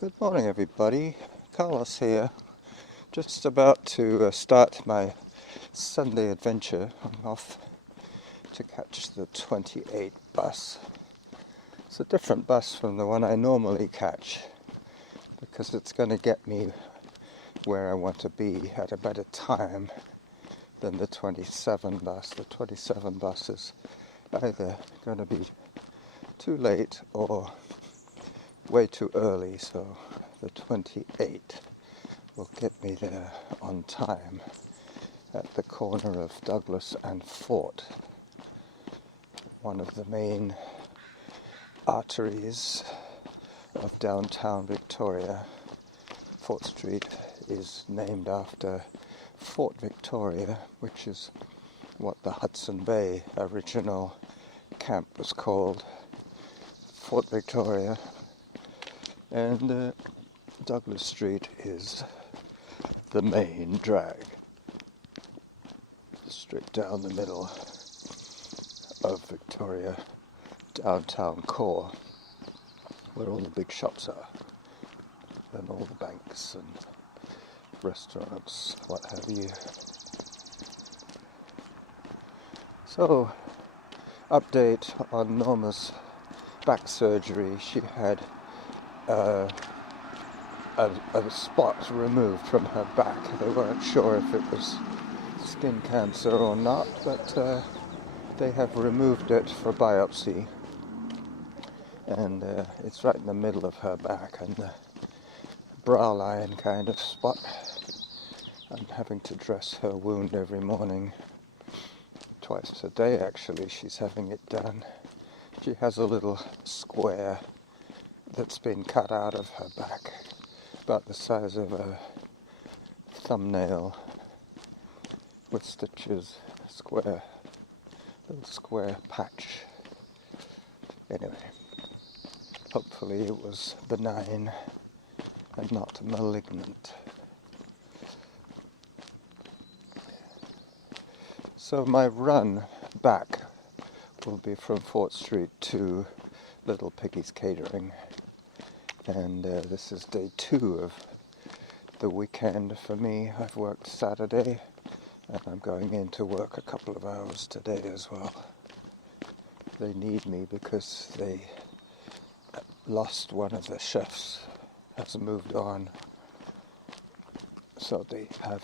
Good morning, everybody. Carlos here. Just about to start my Sunday adventure. I'm off to catch the 28 bus. It's a different bus from the one I normally catch because it's going to get me where I want to be at a better time than the 27 bus. The 27 bus is either going to be too late or way too early, so the 28 will get me there on time at the corner of Douglas and Fort, one of the main arteries of downtown Victoria. Fort Street is named after Fort Victoria, which is what the Hudson Bay original camp was called, Fort Victoria. And Douglas Street is the main drag, straight down the middle of Victoria downtown core, where all the big shops are, and all the banks and restaurants, what have you. So, update on Norma's back surgery. She had a spot removed from her back. They weren't sure if it was skin cancer or not, but they have removed it for biopsy, and it's right in the middle of her back and the brow line kind of spot. I'm having to dress her wound every morning, twice a day actually. She's having it done. She has a little square that's been cut out of her back, about the size of a thumbnail, with stitches, little square patch. Anyway, hopefully it was benign and not malignant. So my run back will be from Fort Street to Little Piggy's Catering. And this is day 2 of the weekend for me. I've worked Saturday, and I'm going in to work a couple of hours today as well. They need me because they lost one of the chefs, has moved on, so they have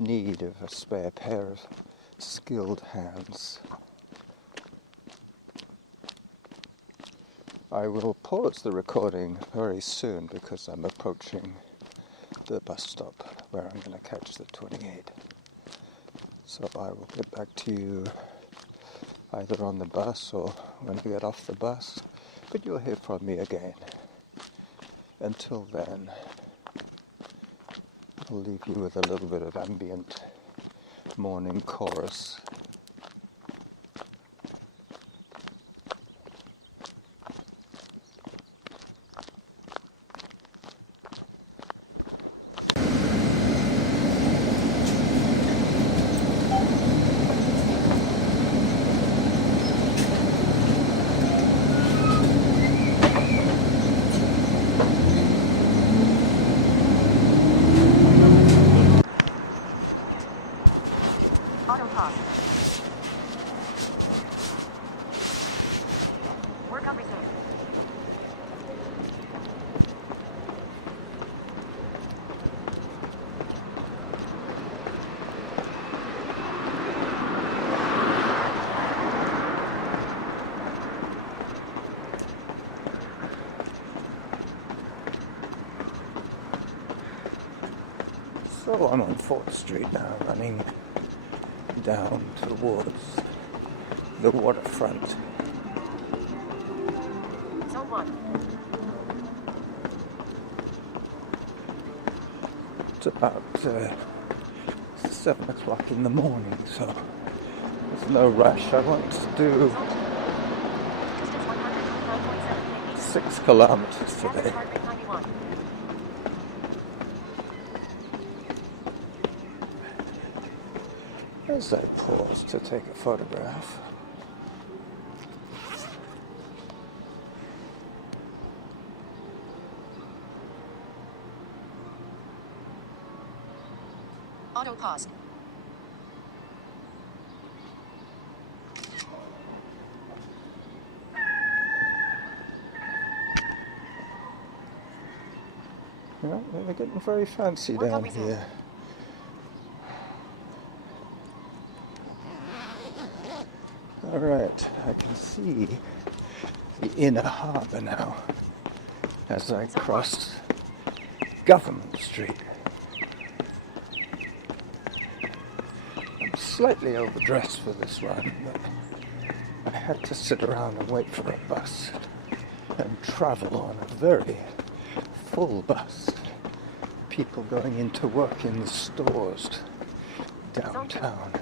need of a spare pair of skilled hands. I will pause the recording very soon because I'm approaching the bus stop where I'm going to catch the 28. So I will get back to you either on the bus or when I get off the bus, but you'll hear from me again. Until then, I'll leave you with a little bit of ambient morning chorus. Work on resume. So I'm on 4th Street now, running down towards the waterfront. Zone 1. It's about 7 o'clock in the morning, so there's no rush. I want to do 6 kilometers today. As I pause to take a photograph. Auto pause. Yeah, they're getting very fancy down here. Alright, I can see the Inner Harbour now as I cross Government Street. I'm slightly overdressed for this one, but I had to sit around and wait for a bus and travel on a very full bus. People going into work in the stores downtown.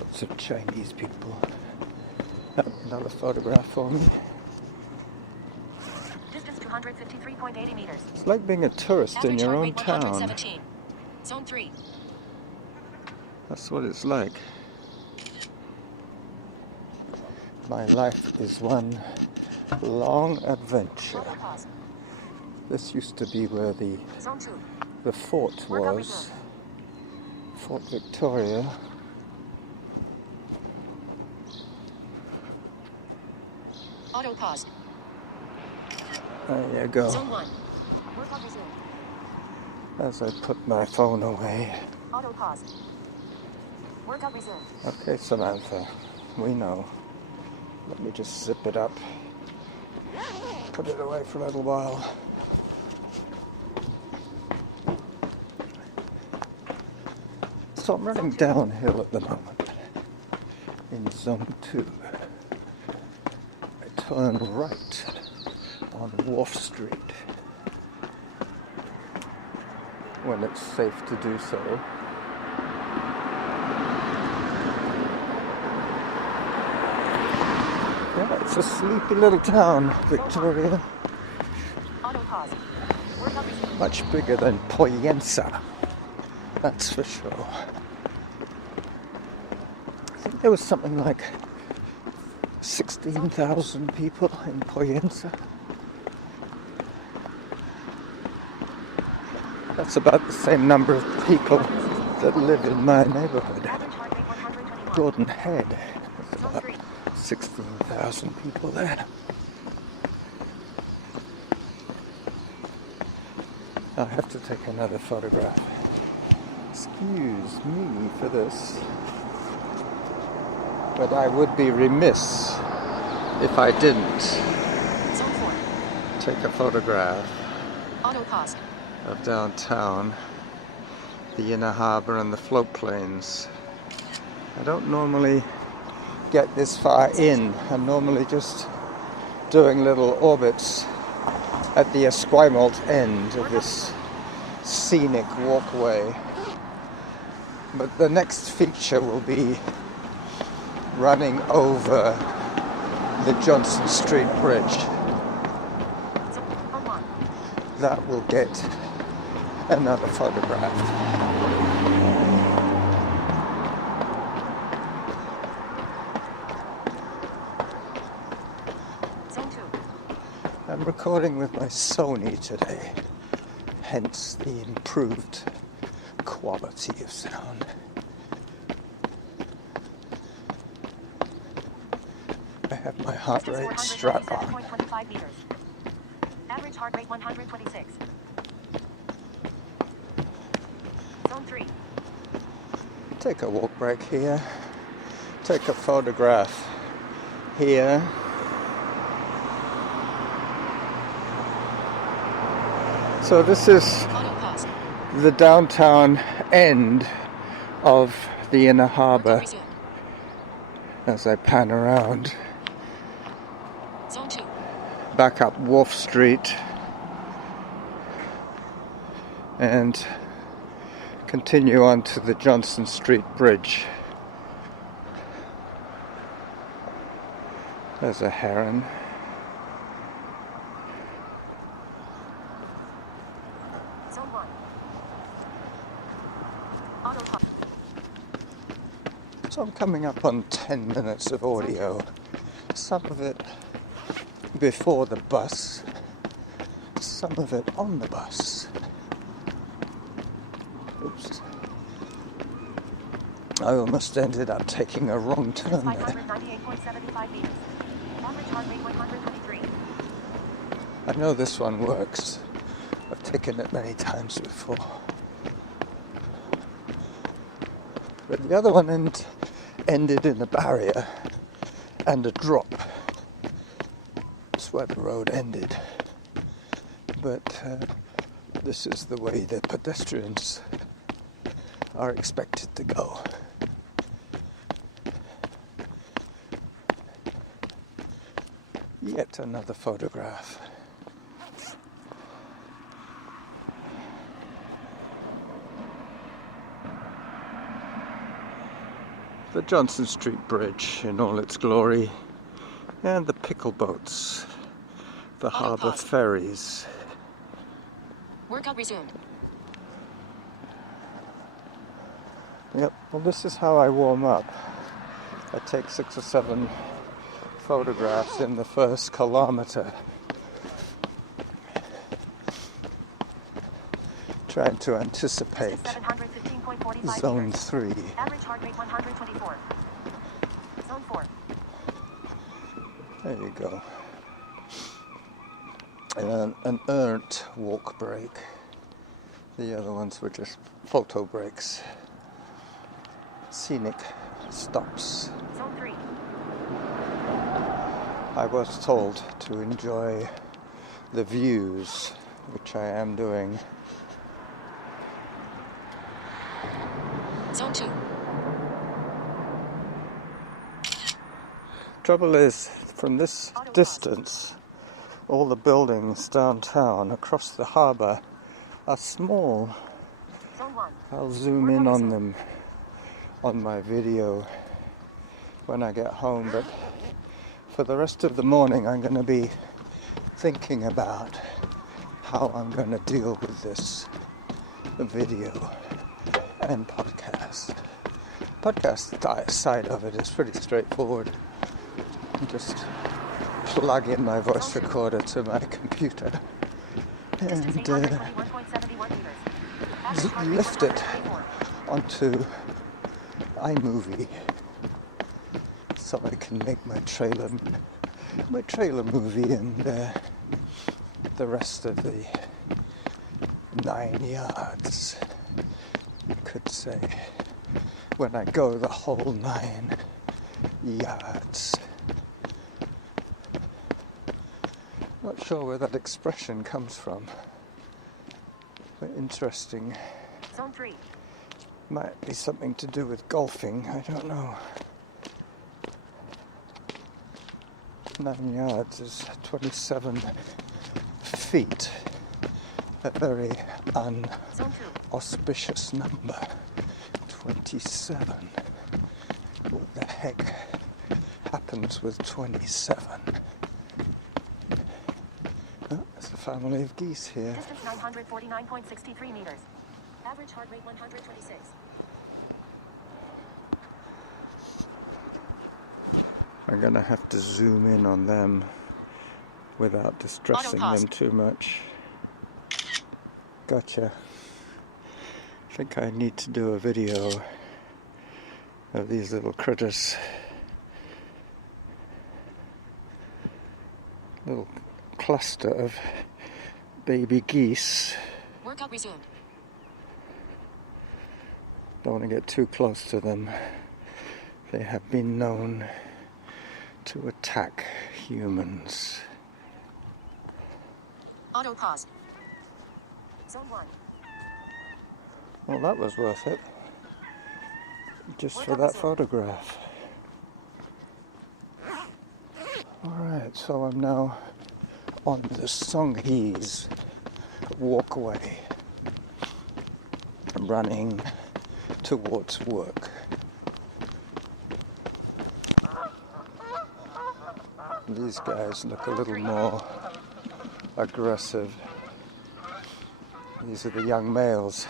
Lots of Chinese people. Another photograph for me. Distance 253.80 meters. It's like being a tourist in your own town. 117. Zone 3. That's what it's like. My life is one long adventure. This used to be where the fort was. Fort Victoria. Auto pause. There you go. Zone 1. As I put my phone away. Auto pause. Workout resumed. Okay, Samantha, we know. Let me just zip it up. Put it away for a little while. So I'm running downhill at the moment in zone 2. I turn right on Wharf Street when it's safe to do so. Yeah, it's a sleepy little town, Victoria. Much bigger than Poyensa, that's for sure. I think there was something like 16,000 people in Poyensa. That's about the same number of people that live in my neighborhood. Gordon Head, there's about 16,000 people there. I'll have to take another photograph. Excuse me for this, but I would be remiss if I didn't take a photograph of downtown, the Inner Harbour and the floatplanes. I don't normally get this far in. I'm normally just doing little orbits at the Esquimalt end of this scenic walkway. But the next feature will be running over the Johnson Street Bridge. That will get another photograph. I'm recording with my Sony today, hence the improved quality of sound. I have my heart rate strap on. Average heart rate 126. Zone 3. Take a walk break here. Take a photograph here. So this is the downtown end of the Inner Harbour as I pan around. Zone 2. Back up Wharf Street and continue on to the Johnson Street Bridge. There's a heron. Zone 1. So I'm coming up on 10 minutes of audio. Some of it before the bus, some of it on the bus. Oops. I almost ended up taking a wrong turn there. 598.75 meters. Average heart rate 123. I know this one works. I've taken it many times before. But the other one ended in a barrier and a drop. That's where the road ended. But this is the way the pedestrians are expected to go. Yet another photograph. The Johnson Street Bridge in all its glory, and the pickle boats, the harbour ferries. Workout resumed. Yep, well this is how I warm up. I take 6 or 7 photographs in the first kilometre, trying to anticipate zone 3. Average heart rate 124. Zone 4. There you go. And an earned walk break. The other ones were just photo breaks. Scenic stops. Zone 3. I was told to enjoy the views, which I am doing. Zone 2. Trouble is, from this distance, all the buildings downtown across the harbour are small. Zone 1. I'll zoom in on them on my video when I get home, but for the rest of the morning I'm going to be thinking about how I'm going to deal with this video and podcast. Podcast side of it is pretty straightforward. I just plug in my voice recorder to my computer and lift it onto iMovie so I can make my trailer movie and the rest of the 9 yards, you could say, when I go the whole 9 yards. Not sure where that expression comes from, but interesting. Zone 3. Might be something to do with golfing, I don't know. 9 yards is 27 feet. A very unauspicious number. 27. What the heck happens with 27? Oh, there's a family of geese here. Distance 949.63 meters. Average heart rate 126. I'm going to have to zoom in on them without distressing them too much. Gotcha. I think I need to do a video of these little critters. Little cluster of baby geese. Workout resumed. Don't want to get too close to them. They have been known to attack humans. Auto pause. Zone 1. Well, that was worth it. Just for that photograph. Alright, so I'm now on the Songhees walkway, running towards work. These guys look a little more aggressive. These are the young males.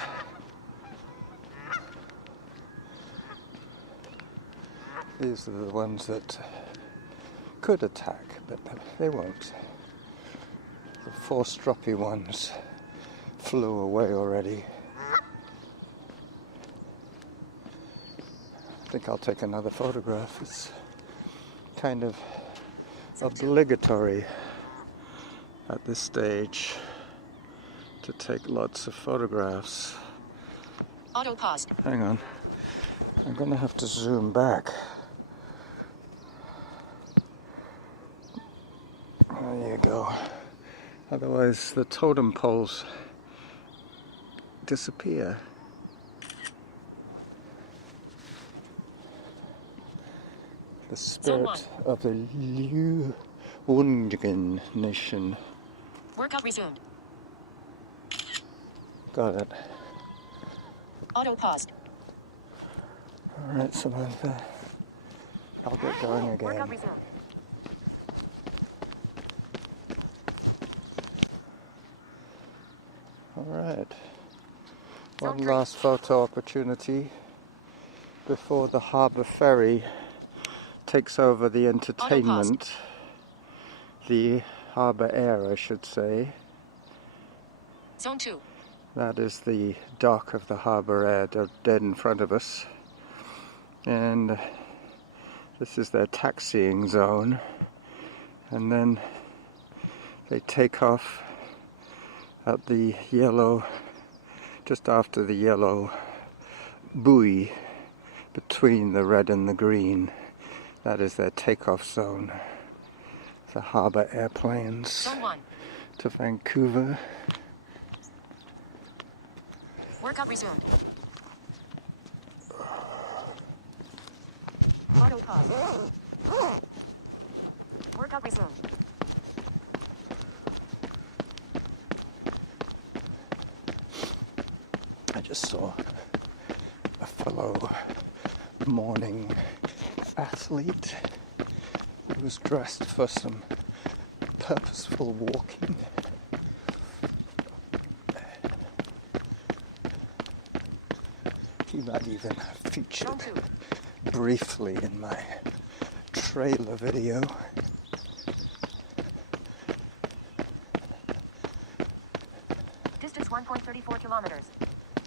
These are the ones that could attack, but they won't. The 4 stroppy ones flew away already. think I'll take another photograph. It's kind of obligatory at this stage to take lots of photographs. Auto paused. Hang on. I'm going to have to zoom back. There you go. Otherwise the totem poles disappear. The spirit of the Liu-Wungen nation. Workout resumed. Got it. Auto paused. Alright, Samantha. I'll get going again. Workout resumed. Alright. One last photo opportunity before the harbour ferry takes over the entertainment. The harbour air, I should say. Zone 2. That is the dock of the harbour air dead in front of us. And this is their taxiing zone. And then they take off at the yellow, just after the yellow buoy between the red and the green. That is their takeoff zone. The harbour airplanes Zone 1. to Vancouver. Workout resumed. Auto pause. Workout resumed. I just saw a fellow morning athlete who was dressed for some purposeful walking. He might even have featured briefly in my trailer video. Distance 1.34 kilometers.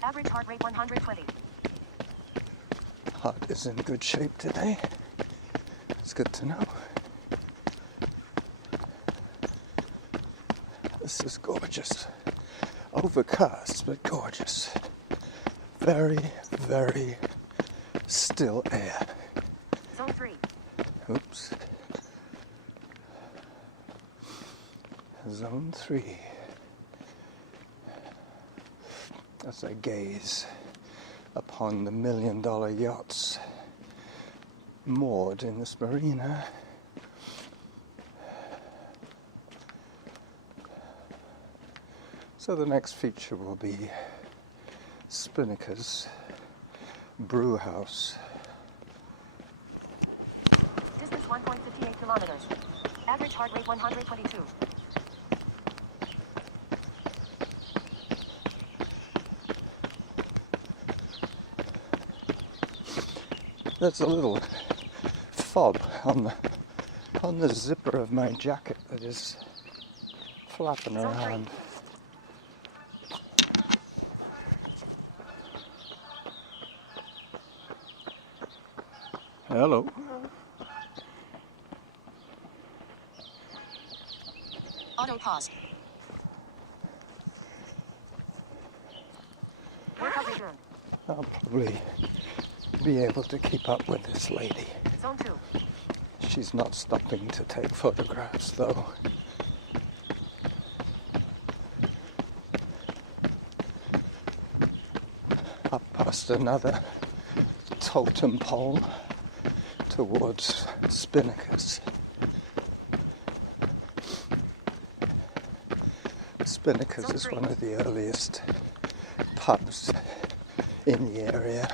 Average heart rate 120. Heart is in good shape today. It's good to know. This is gorgeous. Overcast, but gorgeous. Very, very still air. Zone 3. Oops. Zone 3. As I gaze upon the $1 million yachts moored in this marina. So the next feature will be Spinnaker's brew house. Distance 1.58 kilometers. Average heart rate 122. There's a little fob on the zipper of my jacket that is flapping around. Hello. Auto pause. Workout resumed. I'll probably be able to keep up with this lady. Zone 2. She's not stopping to take photographs though. Up past another totem pole towards Spinnaker's. Spinnaker's is one of the earliest pubs in the area.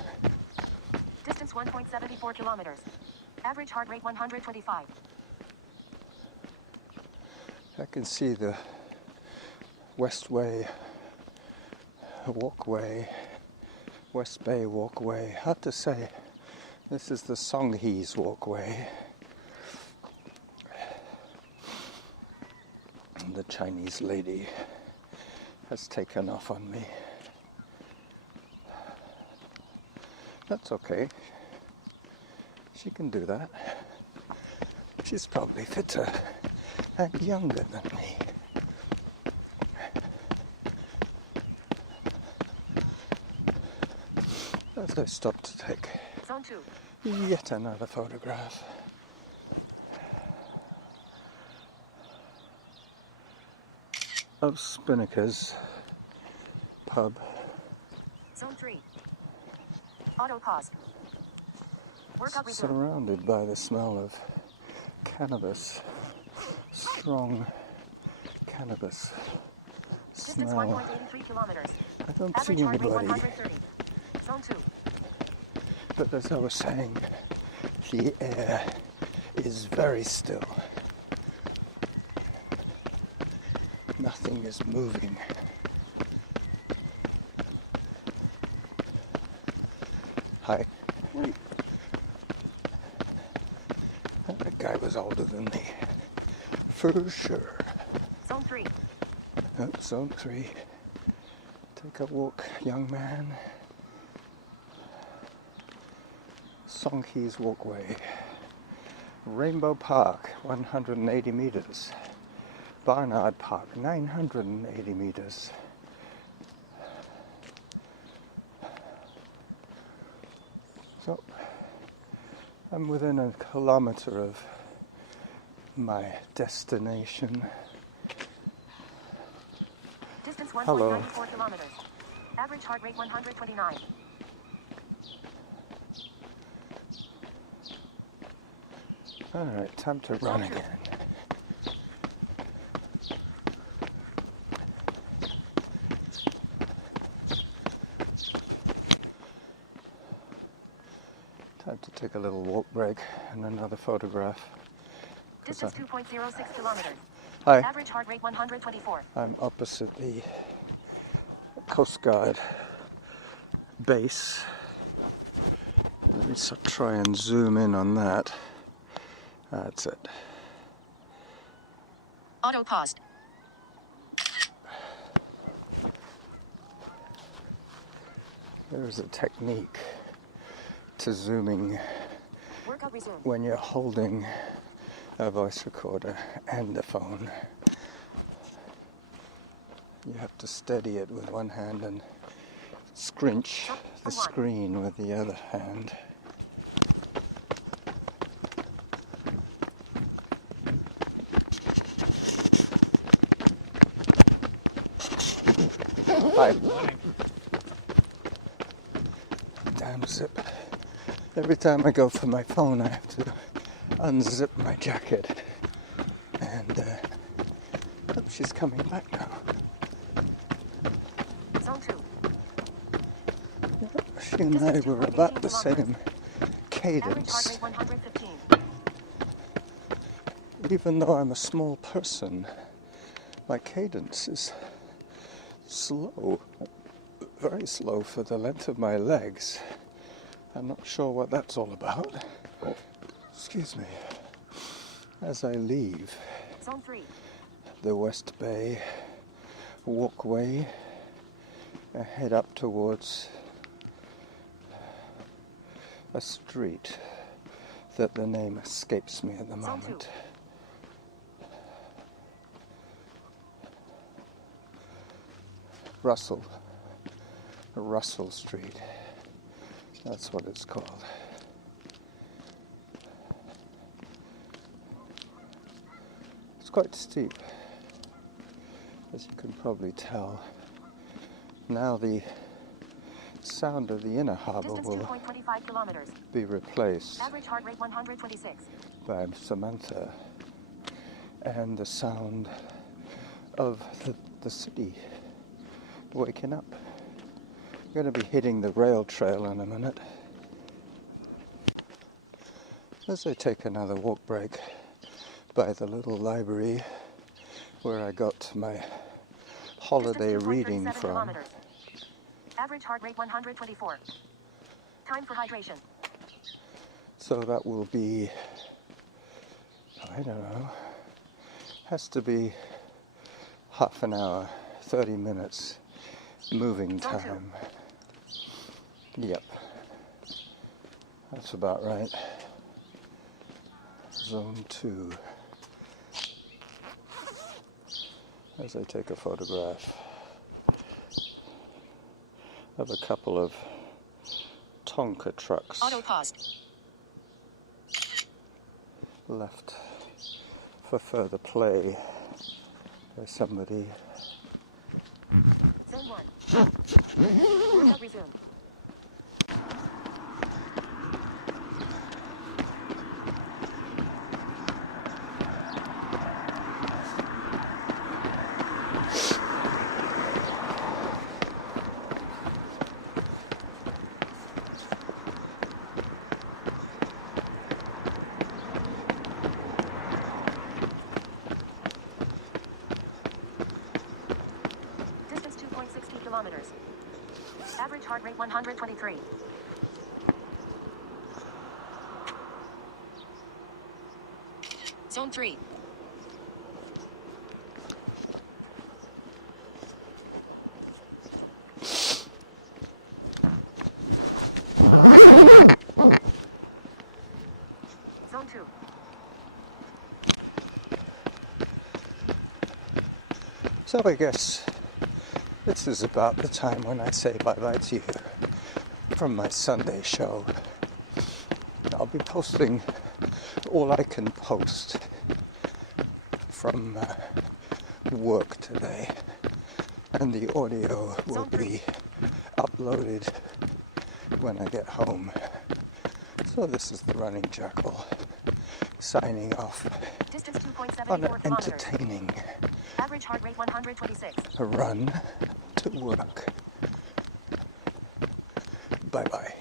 Distance 1.74 kilometers. Average heart rate 125. I can see the Westway walkway, West Bay walkway. Hard to say. This is the Songhees walkway. And the Chinese lady has taken off on me. That's okay. She can do that. She's probably fitter and younger than me. As I stop to take Zone 2. yet another photograph. Of Spinnaker's pub. Zone 3. Auto pause. Workout resume. Surrounded by the smell of cannabis. Strong cannabis Distance smell. 1.83 kilometers. I don't Average see heart rate anybody, 130. Zone 2. but as I was saying, the air is very still. Nothing is moving. Hi. That guy was older than me, for sure. Zone 3. Zone 3. Take a walk, young man. Songhees Walkway. Rainbow Park, 180 meters. Barnard Park, 980 meters. So, I'm within a kilometer of my destination. Distance Hello. 1.94 kilometers. Average heart rate 129. Alright, time to run again. Time to take a little walk break and another photograph. Distance 2.06 kilometers. Hi, Average heart rate 124. I'm opposite the Coast Guard base. Let me try and zoom in on that. That's it. Auto paused. There's a technique to zooming Workout resume. when you're holding a voice recorder and a phone. You have to steady it with one hand and scrunch the screen with the other hand. Hi. Damn zip. Every time I go for my phone, I have to unzip my jacket. And oh, she's coming back now. Zone 2. She and I were about the same Average heart cadence. rate 115. Even though I'm a small person, my cadence is slow, very slow for the length of my legs. I'm not sure what that's all about. Excuse me. As I leave Zone 3. the West Bay walkway, I head up towards a street that the name escapes me at the Zone 2. moment. Russell Street. That's what it's called. It's quite steep, as you can probably tell. Now the sound of the Inner Harbour Distance will 2.25 kilometers. be replaced Average heart rate 126. by Samantha and the sound of the city waking up. I'm going to be hitting the rail trail in a minute. As I take another walk break by the little library where I got my holiday Distance 2.37 reading from. kilometers. Average heart rate 124. Time for hydration. So that will be, I don't know, has to be half an hour, 30 minutes moving time. Yep, that's about right. Zone 2. As I take a photograph of a couple of Tonka trucks Autocast. left for further play by somebody. Zone 1. Workout resumed. Distance 2.60 kilometers. Average heart rate 123. Zone 3. Zone 2. So I guess this is about the time when I say bye-bye to you from my Sunday show. I'll be posting all I can post from work today, and the audio will be uploaded when I get home. So this is the Running Jackal signing off Distance 2.74 on an kilometers. entertaining Average heart rate 126. run to work. Bye-bye.